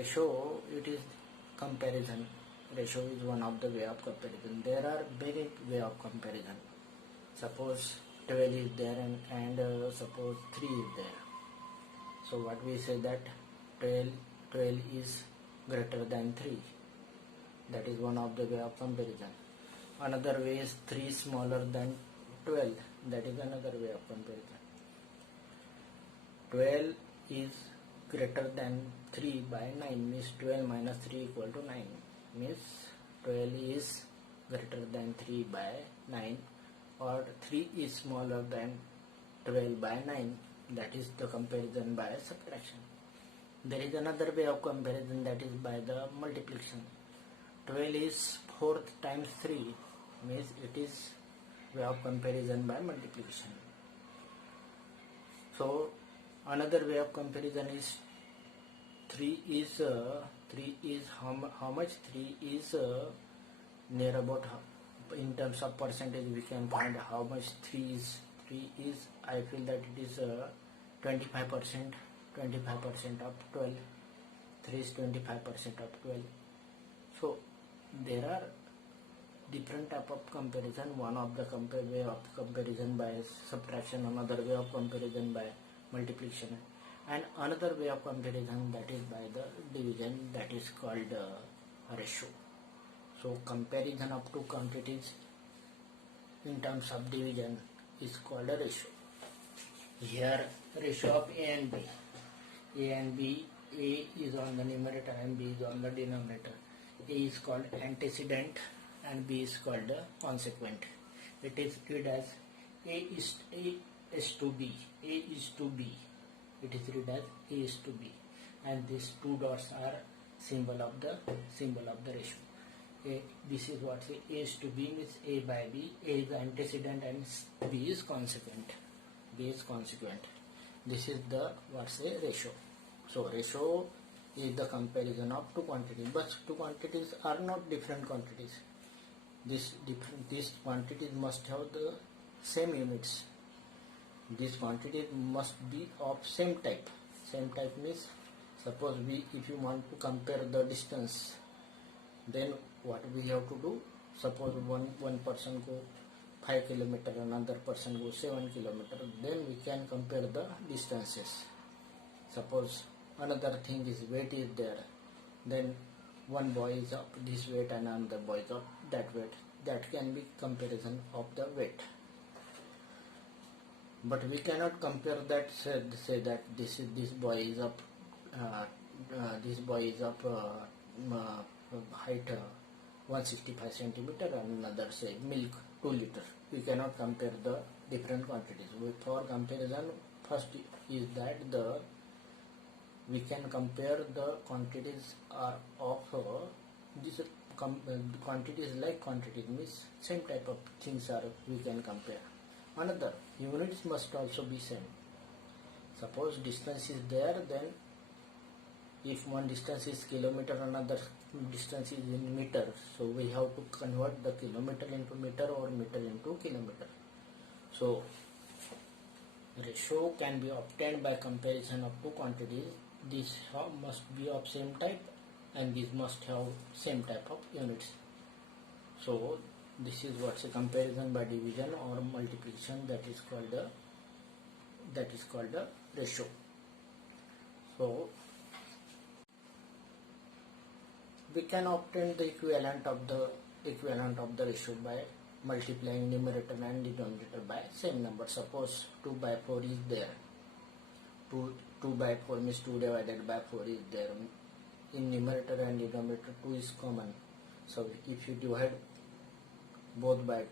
ratio, it is comparison. Ratio is one of the way of comparison. There are many way of comparison. Suppose 12 is there and suppose 3 is there. So what we say that 12 is greater than 3. That is one of the way of comparison. Another way is 3 is smaller than 12. That is another way of comparison. 12 is greater than 3 by 9 means 12 minus 3 equal to 9 means 12 is greater than 3 by 9, or 3 is smaller than 12 by 9. That is the comparison by subtraction. There is another way of comparison, that is by the multiplication. 12 is 4 times 3 means it is way of comparison by multiplication. So another way of comparison is 3 is how much 3 is near about, in terms of percentage we can find how much 3 is. I feel that it is 25% of 12. 3 is 25% of 12. So there are different type of comparison. One of the way of comparison by subtraction, another way of comparison by multiplication, and another way of comparison that is by the division, that is called ratio. So comparison of two quantities in terms of division is called a ratio. Here ratio of A and B. A and B, A is on the numerator and B is on the denominator. A is called antecedent and B is called consequent. It is read as A is to B. A is to B. It is read as A is to B, and these two dots are symbol of the ratio. This is what A is to B means A by B. A is the antecedent and B is consequent. This is the ratio. So ratio is the comparison of two quantities, but two quantities are not different quantities. These quantities must have the same units. These quantities must be of same type. Same type means, suppose if you want to compare the distance, then what we have to do? Suppose one person go 5 kilometer, another person go 7 kilometer. Then we can compare the distances. Suppose another thing is weight is there. Then one boy is up this weight and another boy is up that weight. That can be comparison of the weight. But we cannot compare that, say that this boy is up height 165 centimeter and another say milk 2 liter. We cannot compare the different quantities. For comparison, first is that we can compare the quantities are of this quantities like quantities means same type of things are we can compare. Another, units must also be same. Suppose distance is there, then if one distance is kilometer, another distance is in meter, so we have to convert the kilometer into meter or meter into kilometer. So ratio can be obtained by comparison of two quantities. These must be of same type and these must have same type of units. So this is what's a comparison by division or multiplication, that is called the ratio. So we can obtain the equivalent of the ratio by multiplying numerator and denominator by same number. Suppose 2 by 4 is there. 2 by 4 means 2 divided by 4 is there. In numerator and denominator 2 is common. So if you divide both by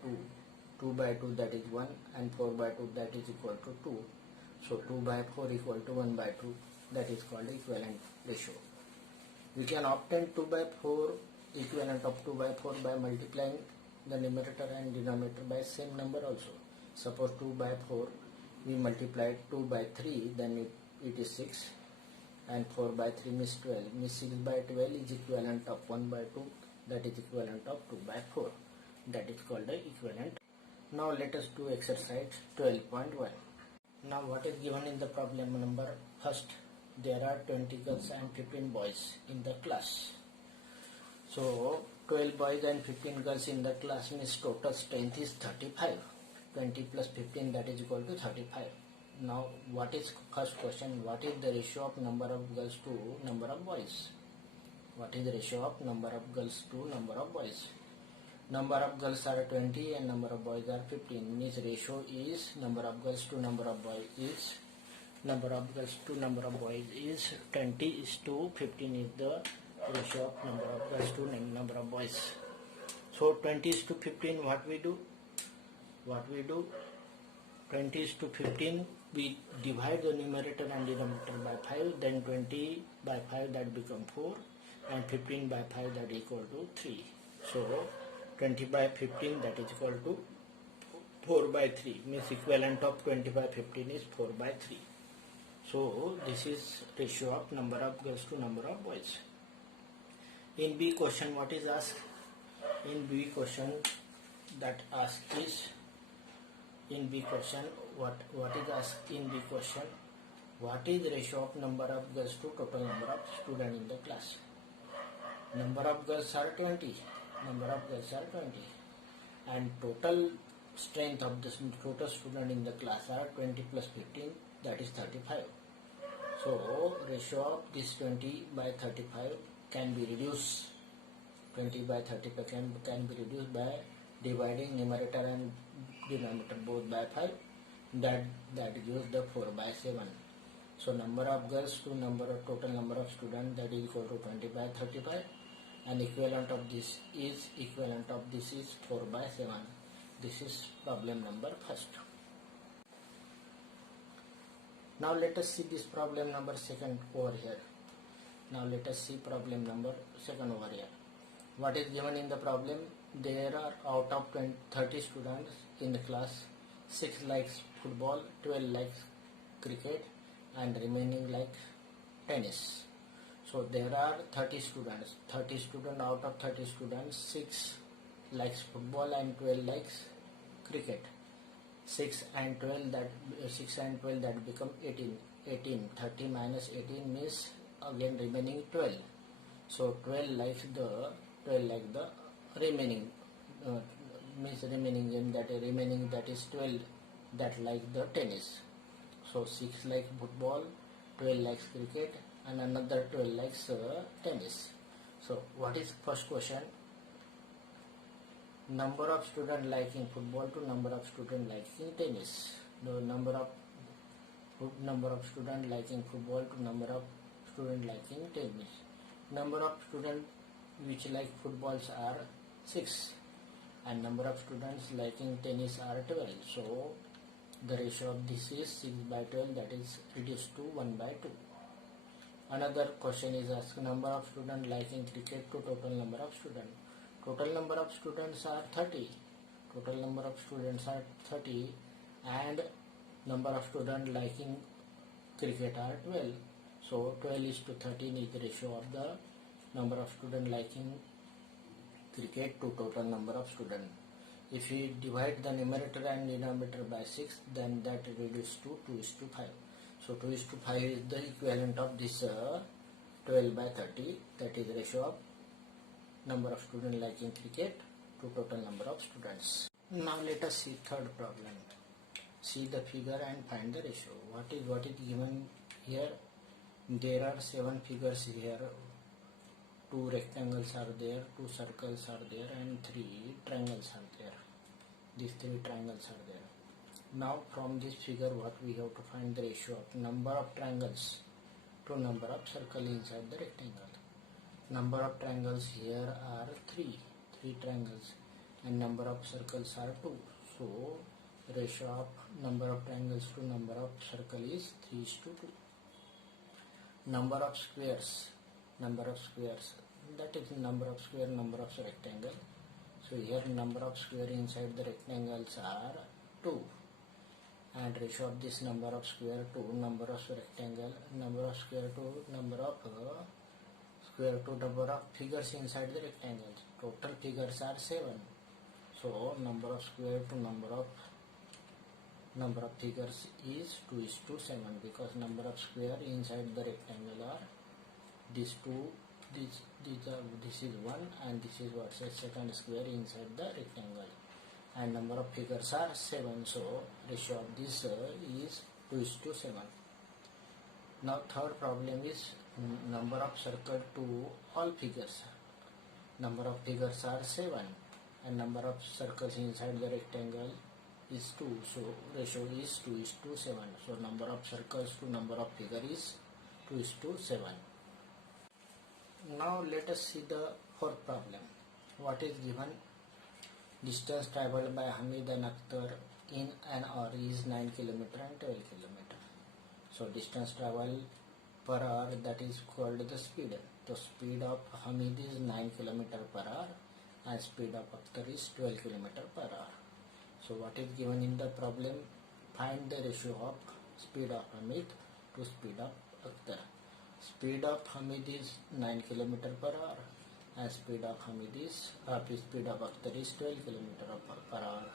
2 by 2 that is 1 and 4 by 2 that is equal to 2. So 2 by 4 equal to 1 by 2, that is called equivalent ratio. We can obtain 2 by 4 equivalent of 2 by 4 by multiplying the numerator and denominator by same number also. Suppose 2 by 4 we multiply 2 by 3, then it is 6, and 4 by 3 means 12, means 6 by 12 is equivalent of 1 by 2, that is equivalent of 2 by 4. That is called the equivalent. Now let us do exercise 12.1. Now what is given in the problem number first? there are 20 girls and 15 boys in the class. So 12 boys and 15 girls in the class means total strength is 35. 20 plus 15, that is equal to 35. Now what is first question? What is the ratio of number of girls to number of boys? What is the ratio of number of girls to number of boys? Number of girls are 20 and number of boys are 15. Means ratio is number of girls to number of boys is 20 is to 15 is the ratio of number of girls to number of boys. So 20 is to 15, what we do? 20 is to 15, we divide the numerator and denominator by 5, then 20 by 5, that become 4, and 15 by 5, that equal to 3. So 20 by 15, that is equal to 4 by 3, means equivalent of 20 by 15 is 4 by 3. So this is ratio of number of girls to number of boys. In B question, what is asked? In B question, that asked is, in B question, what is asked in B question? What is the ratio of number of girls to total number of students in the class? Number of girls are 20. And total strength of the total student in the class are 20 plus 15, that is 35. So ratio of this 20 by 35 can be reduced. 20 by 35 can be reduced by dividing numerator and denominator both by 5. That gives the 4 by 7. So number of girls to total number of students, that is equal to 20 by 35, and equivalent of this is 4 by 7. This is problem number first. Now let us see this problem number second over here. Now let us see problem number second over here. What is given in the problem? There are out of 30 students in the class, 6 likes football, 12 likes cricket, and remaining like tennis. So there are 30 students. Out of 30 students, 6 likes football and 12 likes cricket. 6 and 12 that become 18. 30 minus 18 means again remaining 12. So 12 likes the remaining means remaining that is 12 that like the tennis. So 6 likes football, 12 likes cricket, and another 12 likes tennis. So what is first question? Number of students liking football to number of students liking tennis. The number of students liking football to number of students liking tennis. Number of students which like footballs are 6, and number of students liking tennis are 12. So the ratio of this is 6 by 12, that is reduced to 1 by 2. Another question is asked, number of students liking cricket to total number of students. Total number of students are 30. And number of students liking cricket are 12. So 12 is to 13 is the ratio of the number of students liking cricket to total number of students. If we divide the numerator and denominator by 6, then that reduces to 2:5. So 2:5 is the equivalent of this 12 by 30, that is the ratio of number of students liking cricket to total number of students. Now let us see third problem. See the figure and find the ratio. What is given here? There are 7 figures here. 2 rectangles are there, 2 circles are there, and 3 triangles are there. These 3 triangles are there. Now from this figure, what we have to find the ratio of number of triangles to number of circles inside the rectangle. Number of triangles here are 3 triangles, and number of circles are 2. So ratio of number of triangles to number of circle is 3:2. Number of squares, that is number of square, number of rectangle. So here number of square inside the rectangles are 2, and ratio of this number of square to number of rectangle, number of square to number of figures inside the rectangles. Total figures are 7. So number of square to number number of figures is 2 is to 7, because number of square inside the rectangle are these two. This is 1 and this is what says second square inside the rectangle, and number of figures are 7, so ratio of this is 2 is to 7. Now third problem is number of circle to all figures. Number of figures are 7 and number of circles inside the rectangle is 2, so ratio is 2 is to 7. So number of circles to number of figure is 2 is to 7. Now let us see the fourth problem. What is given? Distance traveled by Hamid and Akhtar in an hour is 9 km and 12 km. So distance traveled per hour, that is called the speed. The speed of Hamid is 9 km per hour and speed of Akhtar is 12 km per hour. So what is given in the problem? Find the ratio of speed of Hamid to speed of Akhtar. Speed of Hamid is 9 km per hour and speed of Akhtar is 12 km per hour.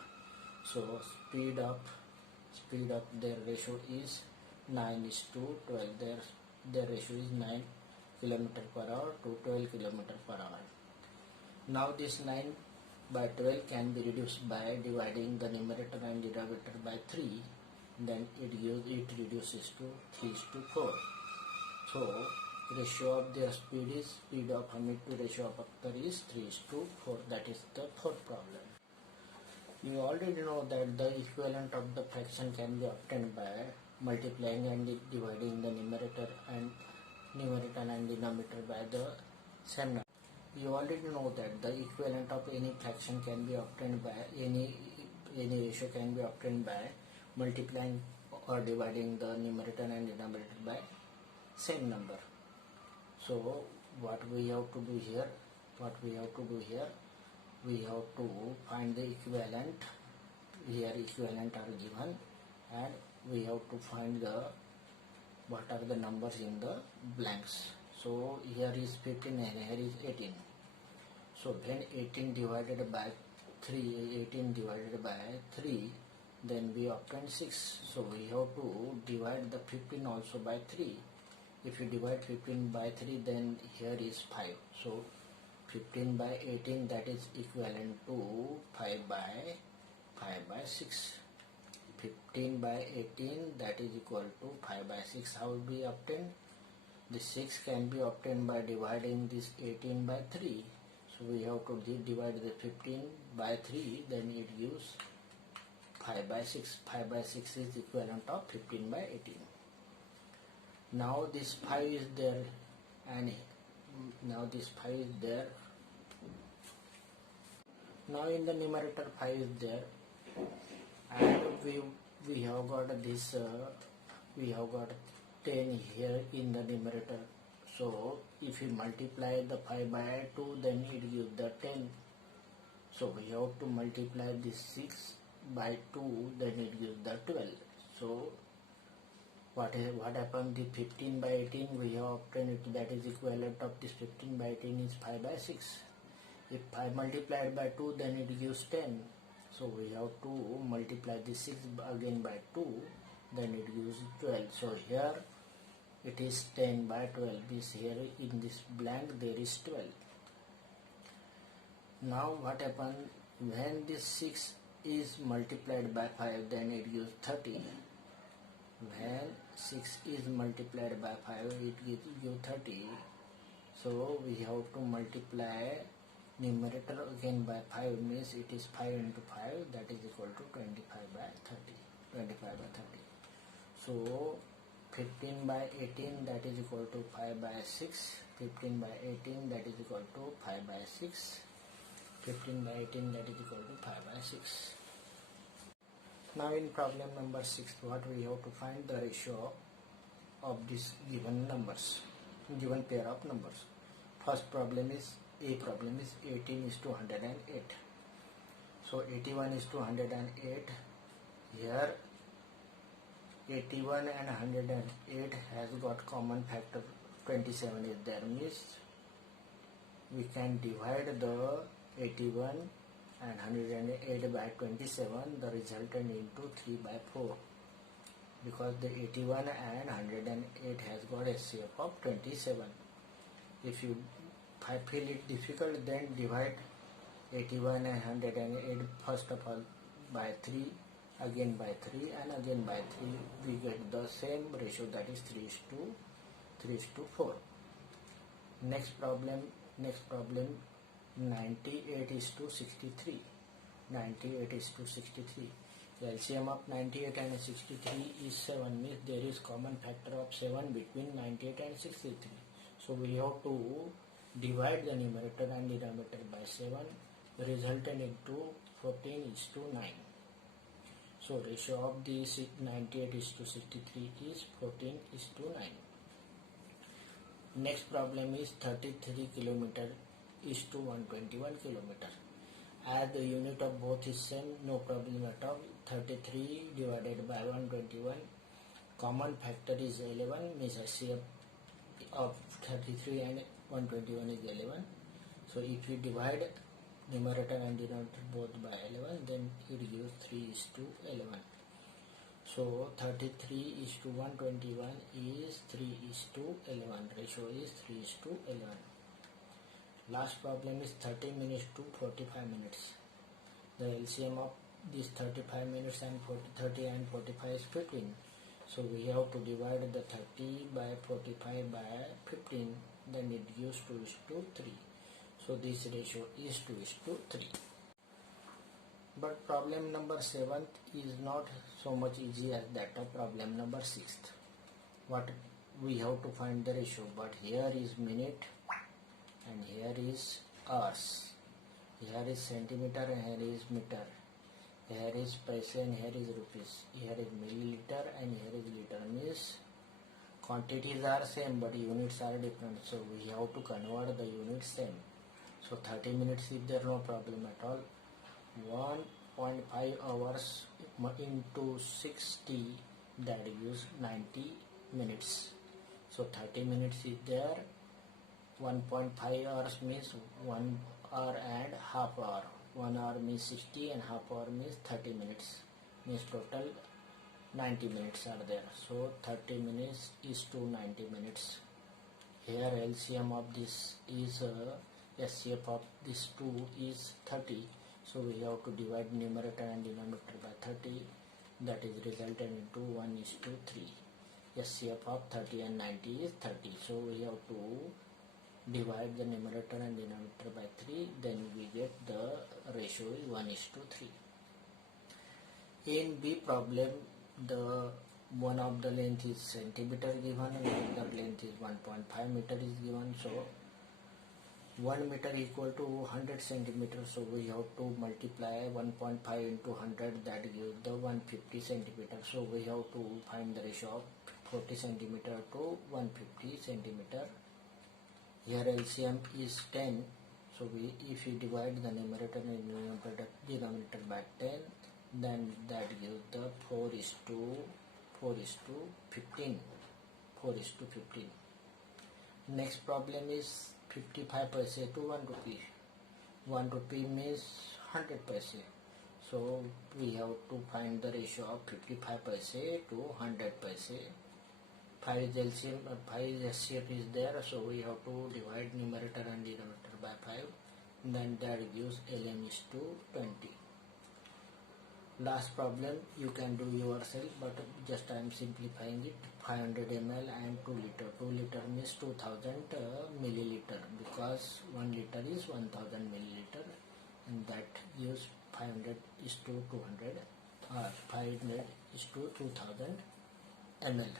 So speed of their ratio is 9 is to 12. Their ratio is 9 km per hour to 12 km per hour. Now this 9 by 12 can be reduced by dividing the numerator and denominator by 3. Then it reduces to 3 is to 4. So ratio of their speed is speed of Hamid to ratio of Akhtar is 3 is to 4. That is the fourth problem. You already know that the equivalent of the fraction can be obtained by multiplying and dividing the numerator and denominator by the same number. You already know that the equivalent of any fraction can be obtained by any ratio can be obtained by multiplying or dividing the numerator and denominator by same number. So what we have to do here? We have to find the equivalent. Here equivalent are given, and we have to find what are the numbers in the blanks. So here is 15 and here is 18. So when 18 divided by 3, then we obtain 6. So we have to divide the 15 also by 3. If you divide 15 by 3, then here is 5. So 15 by 18, that is equivalent to 5 by 6. 15 by 18, that is equal to 5 by 6. How will be obtained? The 6 can be obtained by dividing this 18 by 3. So we have to divide the 15 by 3, then it gives 5 by 6. 5 by 6 is equivalent of 15 by 18. Now this 5 is there, and now this 5 is there. Now in the numerator 5 is there, and we have got this we have got 10 here in the numerator. So if we multiply the 5 by 2, then it gives the 10. So we have to multiply this 6 by 2, then it gives the 12. So what happened? The 15 by 18 we have obtained it, that is equivalent of this 15 by 18 is 5 by 6. If 5 multiplied by 2, then it gives 10. So we have to multiply this 6 again by 2, then it gives 12. So here it is 10 by 12. This here in this blank there is 12. Now what happened? When this 6 is multiplied by 5, then it gives 30. When 6 is multiplied by 5, it gives you 30. So we have to multiply numerator again by 5, means it is 5 into 5, that is equal to 25 by 30. So 15 by 18, that is equal to 5 by 6. 15 by 18, that is equal to 5 by 6. 15 by 18, that is equal to 5 by 6. Now in problem number 6, what we have to find? The ratio of this given numbers, given pair of numbers. First problem is, A problem is 18 is to 108. So 81 is to 108. Here 81 and 108 has got common factor 27 is there, means we can divide the 81 and 108 by 27, the resultant into 3 by 4, because the 81 and 108 has got HCF of 27. If you feel it difficult, then divide 81 and 108 first of all by 3, again by 3, and again by 3. We get the same ratio, that is 3:4. Next problem 98 is to 63. 98 is to 63. The LCM of 98 and 63 is 7, means there is common factor of 7 between 98 and 63. So we have to divide the numerator and denominator by 7. The resultant into 14 is to 9. So ratio of the 98 is to 63 is 14 is to 9. Next problem is 33 kilometer is to 121 kilometer. As the unit of both is same, no problem at all. 33 divided by 121, common factor is 11, means HCF of 33 and 121 is 11. So if you divide numerator and denominator both by 11, then it gives 3:11. So 33 is to 121 is 3:11. Ratio is 3:11. Last problem is 30 minutes to 45 minutes. The LCM of this 35 minutes and 30 and 45 is 15. So we have to divide the 30 by 45 by 15, then it gives 2:3. So this ratio is 2:3. But problem number 7 is not so much easy as that of problem number 6. What we have to find the ratio, but here is minute and here is hours. Here is centimeter and here is meter. Here is paise and here is rupees. Here is milliliter and here is liter. Means quantities are same but units are different. So we have to convert the units same. So 30 minutes is there, no problem at all. 1.5 hours into 60, that gives 90 minutes. So 30 minutes is there. 1.5 hours means 1 hour and half hour. 1 hour means 60 and half hour means 30 minutes. Means total 90 minutes are there. So 30 minutes is to 90 minutes. Here LCM of this is SCF of this 2 is 30. So we have to divide numerator and denominator by 30. That is resulted into 1:3. SCF of 30 and 90 is 30. So we have to divide the numerator and denominator by 3. Then we get the ratio is 1:3. In B problem, the one of the length is centimeter given and another length is 1.5 meter is given. So 1 meter equal to 100 centimeters. So we have to multiply 1.5 into 100, that gives the 150 centimeters. So we have to find the ratio of 40 centimeter to 150 centimeter. Here LCM is 10. So if you divide the numerator and denominator by 10, then that gives the 4:15. 4:15. Next problem is 55 paise to 1 rupee. 1 rupee means 100 paise. So we have to find the ratio of 55 paise to 100 paise. 5 is LCM, 5 is SCF is there, so we have to divide numerator and denominator by 5. Then that gives LM is to 20. Last problem you can do yourself, but just I am simplifying it. 500 ml and 2 liter. 2 liter means 2000 milliliter, because 1 liter is 1000 milliliter, and that gives 500 is to 200, or 500 is to 2000 ml.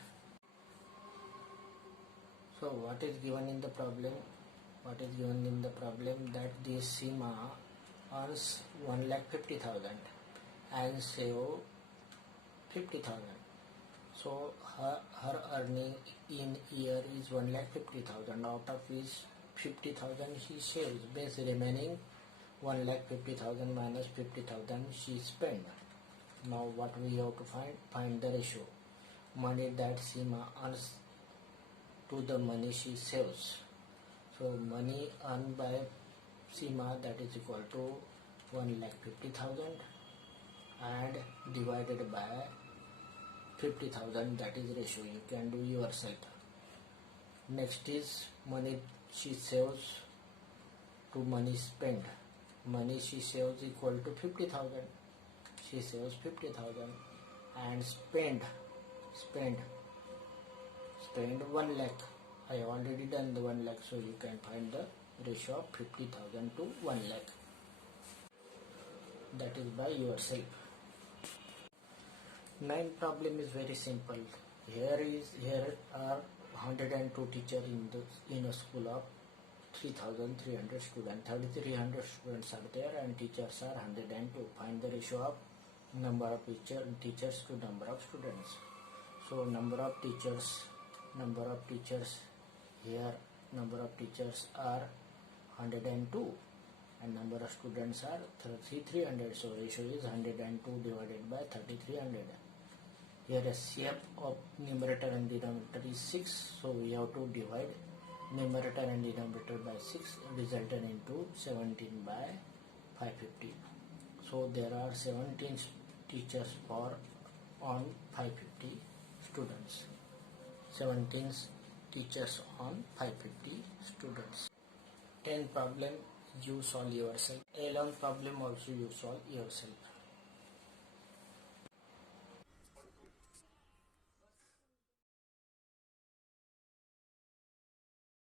So what is given in the problem? What is given in the problem that this Seema earns 1,50,000 and save 50,000. So her earning in year is 1,50,000. Out of his 50,000 she saves. Base remaining 1,50,000 minus 50,000 she spent. Now what we have to find? Find the ratio. Money that Seema earns to the money she saves. So money earned by Seema, that is equal to 1,50,000 and divided by 50,000, that is ratio. You can do yourself. Next is money she saves to money spent. Money she saves equal to 50,000. She saves 50,000 and spend 1 lakh. I already done the 1 lakh, so you can find the ratio of 50,000 to 1 lakh. That is by yourself. Ninth problem is very simple. Here are 102 teachers in a school of 3,300 students. 3,300 students are there and teachers are 102. Find the ratio of number of teachers to number of students. So number of teachers here, number of teachers are 102 and number of students are 3,300. So ratio is 102 divided by 3,300. Here SCF of numerator and denominator is 6, so we have to divide numerator and denominator by 6, resulted into 17 by 550. So there are 17 teachers on 550 students. 17 teachers on 550 students. 10th problem, you solve yourself. 11th problem also you solve yourself.